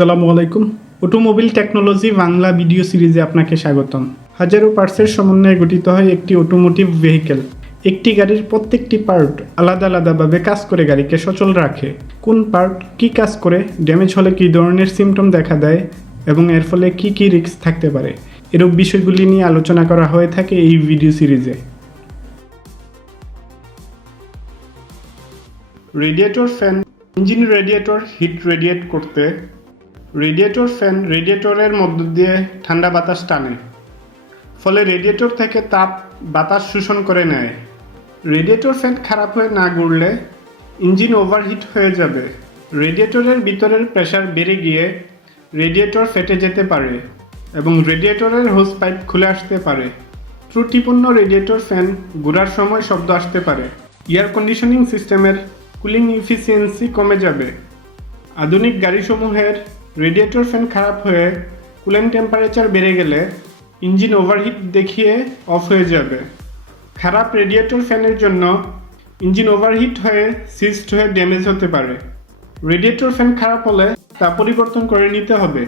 আসসালামু আলাইকুম। Automobile technology Bangla video সিরিজে আপনাকে স্বাগতম। হাজারো পার্টসের সমন্বয়ে গঠিত হয় একটি অটোমোটিভ ভেহিকেল। একটি গাড়ির প্রত্যেকটি পার্ট আলাদা আলাদাভাবে কাজ করে গাড়িকে সচল রাখে। কোন পার্ট কী কাজ করে, ড্যামেজ হলে কী ধরনের সিমটম দেখা দেয় এবং এর ফলে কী কী রিস্ক থাকতে পারে, এরূপ বিষয়গুলি নিয়ে আলোচনা করা হয়ে থাকে এই ভিডিও সিরিজে। Radiator fan engine radiator heat radiate করতে রেডিয়েটর ফ্যান রেডিয়েটরের মধ্য দিয়ে ঠান্ডা বাতাস টানে, ফলে রেডিয়েটর থেকে তাপ বাতাস শোষণ করে নেয়। রেডিয়েটর ফ্যান খারাপ হয়ে না ঘুরলে ইঞ্জিন ওভারহিট হয়ে যাবে। রেডিয়েটরের ভিতরের প্রেসার বেড়ে গিয়ে রেডিয়েটর ফেটে যেতে পারে এবং রেডিয়েটরের হোজ পাইপ খুলে আসতে পারে। ত্রুটিপূর্ণ রেডিয়েটর ফ্যান ঘোরার সময় শব্দ আসতে পারে। এয়ার কন্ডিশনিং সিস্টেমের কুলিং ইফিসিয়েন্সি কমে যাবে। আধুনিক গাড়িসমূহের রেডিয়েটর ফ্যান খারাপ হয়ে কুলেন্ট টেম্পারেচার বেড়ে গেলে ইঞ্জিন ওভারহিট দেখিয়ে অফ হয়ে যাবে। খারাপ রেডিয়েটর ফ্যানের জন্য ইঞ্জিন ওভারহিট হয়ে সিস্ট হয়ে ড্যামেজ হতে পারে। রেডিয়েটর ফ্যান খারাপ হলে তা পরিবর্তন করে নিতে হবে।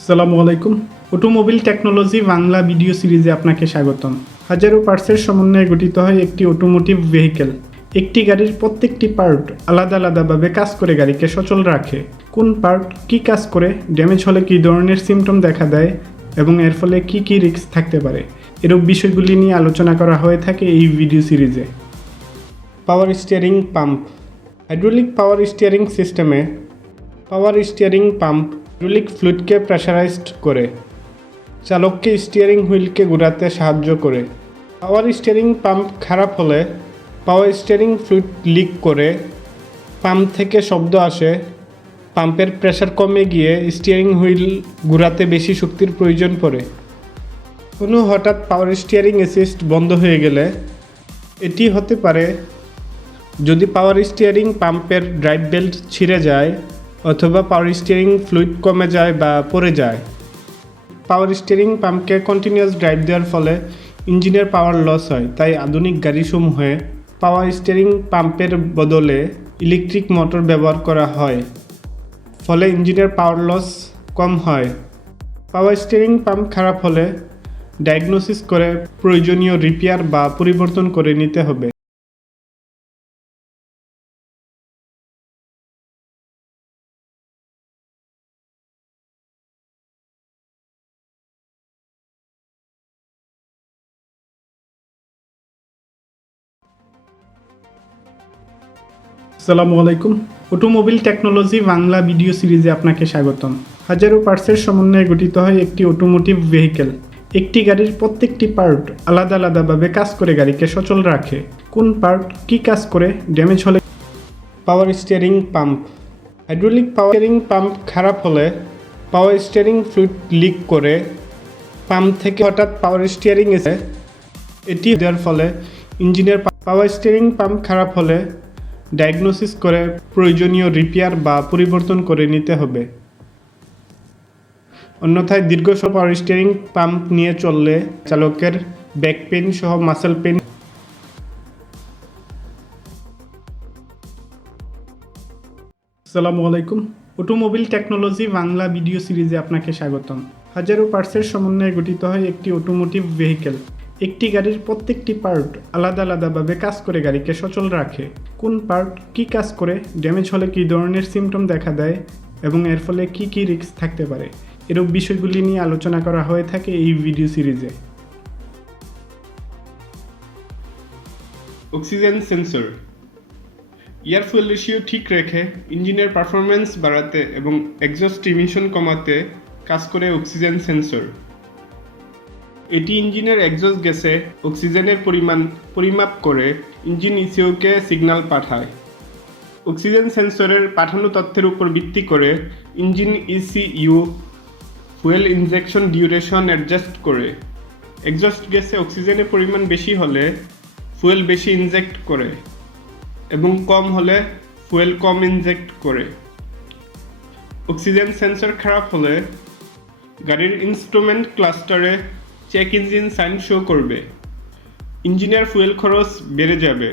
আসসালামু আলাইকুম। অটোমোবাইল টেকনোলজি বাংলা ভিডিও সিরিজে আপনাকে স্বাগতম। হাজারো পার্টসের সমন্বয়ে গঠিত হয় একটি অটোমোটিভ ভেহিকেল। একটি গাড়ির প্রত্যেকটি পার্ট আলাদা আলাদাভাবে কাজ করে গাড়িকে সচল রাখে। কোন পার্ট কী কাজ করে, ড্যামেজ হলে কী ধরনের সিমটম দেখা দেয় এবং এর ফলে কী কী রিস্ক থাকতে পারে, এরূপ বিষয়গুলি নিয়ে আলোচনা করা হয়ে থাকে এই ভিডিও সিরিজে। Power steering pump. Hydraulic power steering সিস্টেমে পাওয়ার স্টিয়ারিং পাম্প হাইড্রোলিক ফ্লুইডকে প্রেসারাইজড করে চালককে স্টিয়ারিং হুইলকে ঘোরাতে সাহায্য করে। পাওয়ার স্টিয়ারিং পাম্প খারাপ হলে পাওয়ার স্টিয়ারিং ফ্লুইড লিক করে, পাম্প থেকে শব্দ আসে, পাম্পের প্রেসার কমে গিয়ে স্টিয়ারিং হুইল ঘোরাতে বেশি শক্তির প্রয়োজন পড়ে। কোনো হঠাৎ পাওয়ার স্টিয়ারিং অ্যাসিস্ট বন্ধ হয়ে গেলে এটি হতে পারে যদি পাওয়ার স্টিয়ারিং পাম্পের ড্রাইভ বেল্ট ছিঁড়ে যায় অথবা পাওয়ার স্টিয়ারিং ফ্লুইড কমে যায় বা পড়ে যায়। পাওয়ার স্টিয়ারিং পাম্পকে কন্টিনিউয়াস ড্রাইভ দেওয়ার ফলে ইঞ্জিনের পাওয়ার লস হয়, তাই আধুনিক গাড়িসমূহে পাওয়ার স্টিয়ারিং পাম্পের বদলে ইলেকট্রিক মোটর ব্যবহার করা হয়, ফলে ইঞ্জিনের পাওয়ার লস কম হয়। পাওয়ার স্টিয়ারিং পাম্প খারাপ হলে ডায়াগনোসিস করে প্রয়োজনীয় রিপেয়ার বা পরিবর্তন করে নিতে হবে। আসসালামু আলাইকুম। অটোমোবাইল টেকনোলজি বাংলা ভিডিও সিরিজে আপনাকে স্বাগতম। হাজারো পার্টসের সমন্বয়ে গঠিত হয় একটি অটোমোটিভ ভেহিকেল। একটি গাড়ির প্রত্যেকটি পার্ট আলাদা আলাদাভাবে কাজ করে গাড়িকে সচল রাখে। কোন পার্ট কী কাজ করে, ড্যামেজ হলে পাওয়ার steering pump. Hydraulic power steering pump খারাপ হলে পাওয়ার স্টিয়ারিং ফ্লুইড লিক করে, পাম্প থেকে হঠাৎ পাওয়ার স্টিয়ারিং এসে এটি দেওয়ার ফলে ইঞ্জিনের পাওয়ার স্টিয়ারিং পাম্প খারাপ হলে ডায়াগনোসিস করে প্রয়োজনীয় রিপেয়ার বা পরিবর্তন করে নিতে হবে। অন্যথায় দীর্ঘ সময় পাওয়ার স্টিয়ারিং পাম্প নিয়ে চললে চালকের ব্যাক পেইন সহ মাসেল পেইন। আসসালামু আলাইকুম। অটোমোবাইল টেকনোলজি বাংলা ভিডিও সিরিজে আপনাকে স্বাগতম। হাজারো পার্টসের সমন্বয়ে গঠিত হয় একটি অটোমোটিভ ভেহিকেল। একটি গাড়ির প্রত্যেকটি পার্ট আলাদা আলাদাভাবে কাজ করে গাড়িকে সচল রাখে। কোন পার্ট কী কাজ করে, ড্যামেজ হলে কী ধরনের সিমটম দেখা দেয় এবং এর ফলে কী কী রিস্ক থাকতে পারে, এরূপ বিষয়গুলি নিয়ে আলোচনা করা হয়ে থাকে এই ভিডিও সিরিজে। Oxygen sensor air fuel ratio ঠিক রেখে ইঞ্জিনের পারফরমেন্স বাড়াতে এবং এক্সস্ট ইমিশন কমাতে কাজ করে অক্সিজেন সেন্সর। এটি ইঞ্জিনের এক্সস্ট গ্যাসে অক্সিজেনের পরিমাণ পরিমাপ করে ইঞ্জিন ইসিওকে সিগন্যাল পাঠায়। অক্সিজেন সেন্সরের পাঠানো তথ্যের উপর ভিত্তি করে engine ECU fuel injection duration adjust করে। এক্সস্ট গ্যাসে অক্সিজেনের পরিমাণ বেশি হলে ফুয়েল বেশি ইনজেক্ট করে এবং কম হলে ফুয়েল কম ইনজেক্ট করে। অক্সিজেন সেন্সর খারাপ হলে গাড়ির ইনস্ট্রুমেন্ট ক্লাস্টারে চেক ইঞ্জিন সাইন শো করবে। ইঞ্জিনের ফুয়েল খরচ বেড়ে যাবে।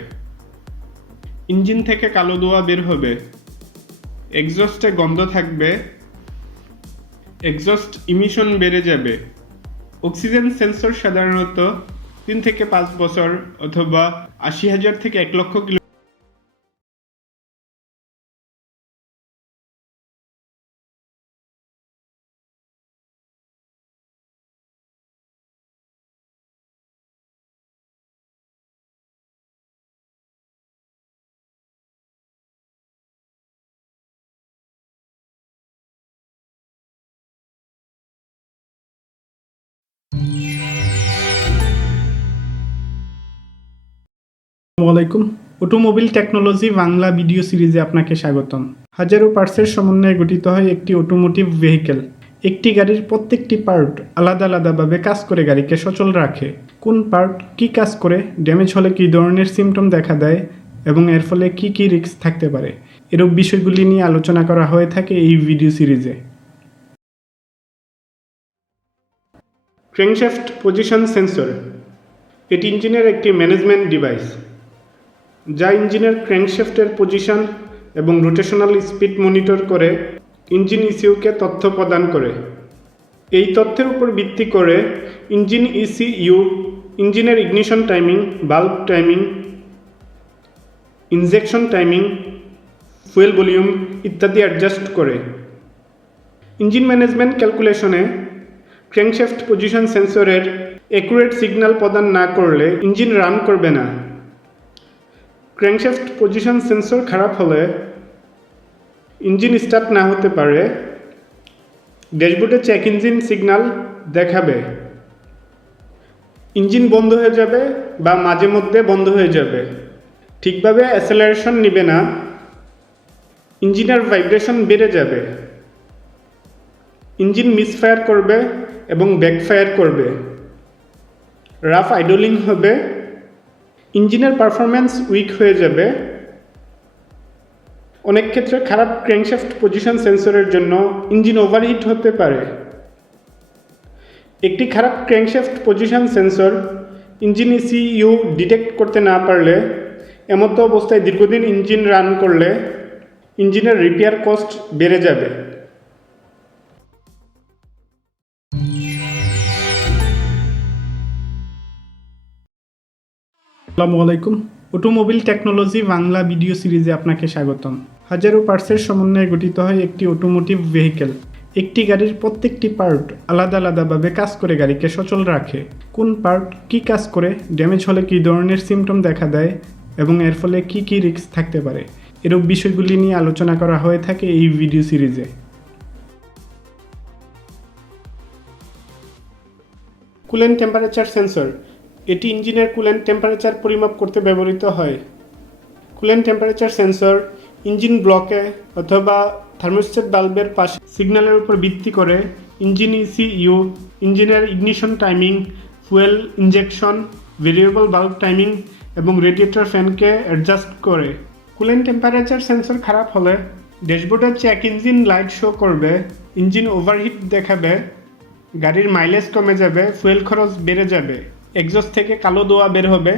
ইঞ্জিন থেকে কালো ধোঁয়া বের হবে। এক্সস্টে গন্ধ থাকবে। এক্সস্ট ইমিশন বেড়ে যাবে। অক্সিজেন সেন্সর সাধারণত 3 থেকে 5 বছর অথবা 80,000 থেকে 1 লক্ষ কিলো। আসসালামু আলাইকুম। অটোমোবিল টেকনোলজি বাংলা ভিডিও সিরিজে আপনাকে স্বাগতম। হাজারো পার্টসের সমন্বয়ে গঠিত হয় একটি অটোমোটিভ ভেহিকেল। একটি গাড়ির প্রত্যেকটি পার্ট আলাদা আলাদাভাবে কাজ করে গাড়িকে সচল রাখে। কোন পার্ট কী কাজ করে, ড্যামেজ হলে কী ধরনের সিমটম দেখা দেয় এবং এর ফলে কী কী রিস্ক থাকতে পারে, এরূপ বিষয়গুলি নিয়ে আলোচনা করা হয়ে থাকে এই ভিডিও সিরিজে। ক্র্যাঙ্কশ্যাফট পজিশন সেন্সর এটি ইঞ্জিনের একটি ম্যানেজমেন্ট ডিভাইস যা ইঞ্জিনের ক্র্যাঙ্কশ্যাফটের পজিশন এবং রোটেশনাল স্পিড মনিটর করে ইঞ্জিন ইসিউকে তথ্য প্রদান করে। এই তথ্যের উপর ভিত্তি করে ইঞ্জিন ইসিইউ ইঞ্জিনের ignition timing, bulb timing, injection timing, fuel volume ইত্যাদি অ্যাডজাস্ট করে। ইঞ্জিন ম্যানেজমেন্ট ক্যালকুলেশনে ক্র্যাঙ্কশ্যাফট পজিশন সেন্সরের অ্যাকুরেট সিগন্যাল প্রদান না করলে ইঞ্জিন রান করবে না। ক্র্যাঙ্কশ্যাফট পজিশন সেন্সর খারাপ হলে ইঞ্জিন স্টার্ট না হতে পারে। ড্যাশবোর্ডে চেক ইঞ্জিন সিগন্যাল দেখাবে। ইঞ্জিন বন্ধ হয়ে যাবে বা মাঝে মধ্যে বন্ধ হয়ে যাবে। ঠিকভাবে অ্যাসেলারেশন নেবে না। ইঞ্জিনের ভাইব্রেশন বেড়ে যাবে। ইঞ্জিন মিসফায়ার করবে এবং ব্যাকফায়ার করবে। রাফ আইডলিং হবে। ইঞ্জিনের পারফরম্যান্স উইক হয়ে যাবে। অনেক ক্ষেত্রে খারাপ ক্র্যাঙ্কশ্যাফট পজিশন সেন্সরের জন্য ইঞ্জিন ওভারহিট হতে পারে। একটি খারাপ crankshaft position sensor engine ECU detect করতে না পারলে, এমতো অবস্থায় দীর্ঘদিন ইঞ্জিন রান করলে ইঞ্জিনের রিপেয়ার কস্ট বেড়ে যাবে। আসসালামু আলাইকুম। অটোমোবিল টেকনোলজি বাংলা ভিডিও সিরিজে আপনাকে স্বাগতম। হাজারো পার্টসের সমন্বয়ে গঠিত হয় একটি অটোমোটিভ ভেহিকেল। একটি গাড়ির প্রত্যেকটি পার্ট আলাদা আলাদাভাবে কাজ করে গাড়িকে সচল রাখে। কোন পার্ট কী কাজ করে, ড্যামেজ হলে কী ধরনের সিমটম দেখা দেয় এবং এর ফলে কী কী রিস্ক থাকতে পারে, এরূপ বিষয়গুলি নিয়ে আলোচনা করা হয়ে থাকে এই ভিডিও সিরিজে। কুলেন্ট টেম্পারেচার সেন্সর এটি ইঞ্জিনের কুলেন্ট টেম্পারেচার পরিমাপ করতে ব্যবহৃত হয়। কুলেন্ট টেম্পারেচার সেন্সর ইঞ্জিন ব্লকে অথবা থার্মোস্ট্যাট বাল্বের পাশে সিগন্যালের উপর ভিত্তি করে ইঞ্জিন ইসিইউ ইঞ্জিনের ignition timing, fuel injection, variable bulb timing এবং রেডিয়েটর ফ্যানকে অ্যাডজাস্ট করে। কুলেন্ট টেম্পারেচার সেন্সর খারাপ হলে ড্যাশবোর্ডের চেক ইঞ্জিন লাইট শো করবে। ইঞ্জিন ওভারহিট দেখাবে। গাড়ির মাইলেজ কমে যাবে। ফুয়েল খরচ বেড়ে যাবে। এক্সস্ট থেকে কালো ধোঁয়া বের হবে।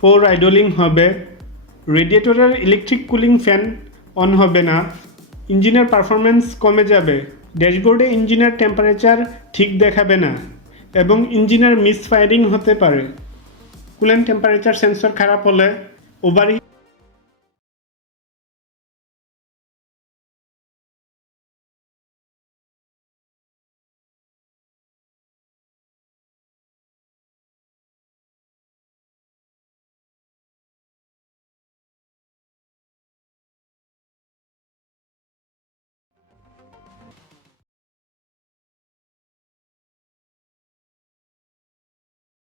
পোর আইডলিং হবে। রেডিয়েটরের ইলেকট্রিক কুলিং ফ্যান অন হবে না। ইঞ্জিনের পারফরমেন্স কমে যাবে। ড্যাশবোর্ডে ইঞ্জিনের টেম্পারেচার ঠিক দেখাবে না এবং ইঞ্জিনের মিসফায়ারিং হতে পারে। কুলেন্ট টেম্পারেচার সেন্সর খারাপ হলে ওভারহিট